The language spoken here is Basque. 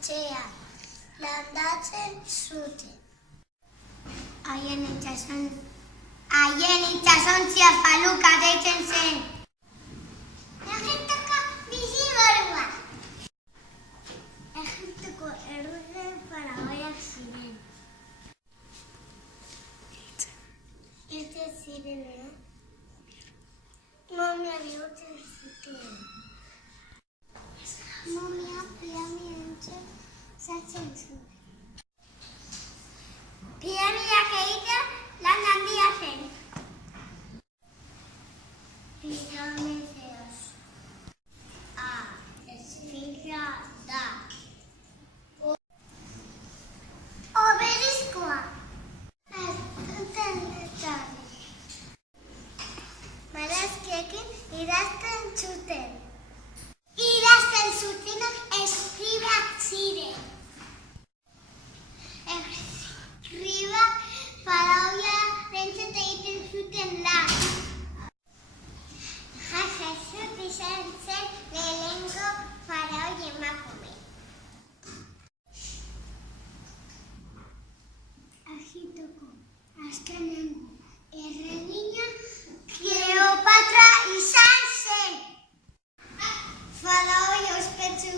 etxean landatzen zuten. Haien itsasontzia Faluka deitzen zen. Egiptoko bizimodua. Egiptoko errudun faraoiak ziren. Hiltzen zirenean, momia bihurtzen zuten. Momia piramidentzat sartzen zuen. Piramideak egitea lan handia zen. Piramideos. Esfinxea da. Obeliskoa. Ez duten letari. Barazkiekin idazten zuten. Idazten zutenak eskribak ziren. Eskribak faraoiarentzat egiten zuten lan. Hatshepsut izan zen lehenengo faraoi emakume. Egiptoko azkenengo erregina Kleopatra izan zen. Faraoi ospetsu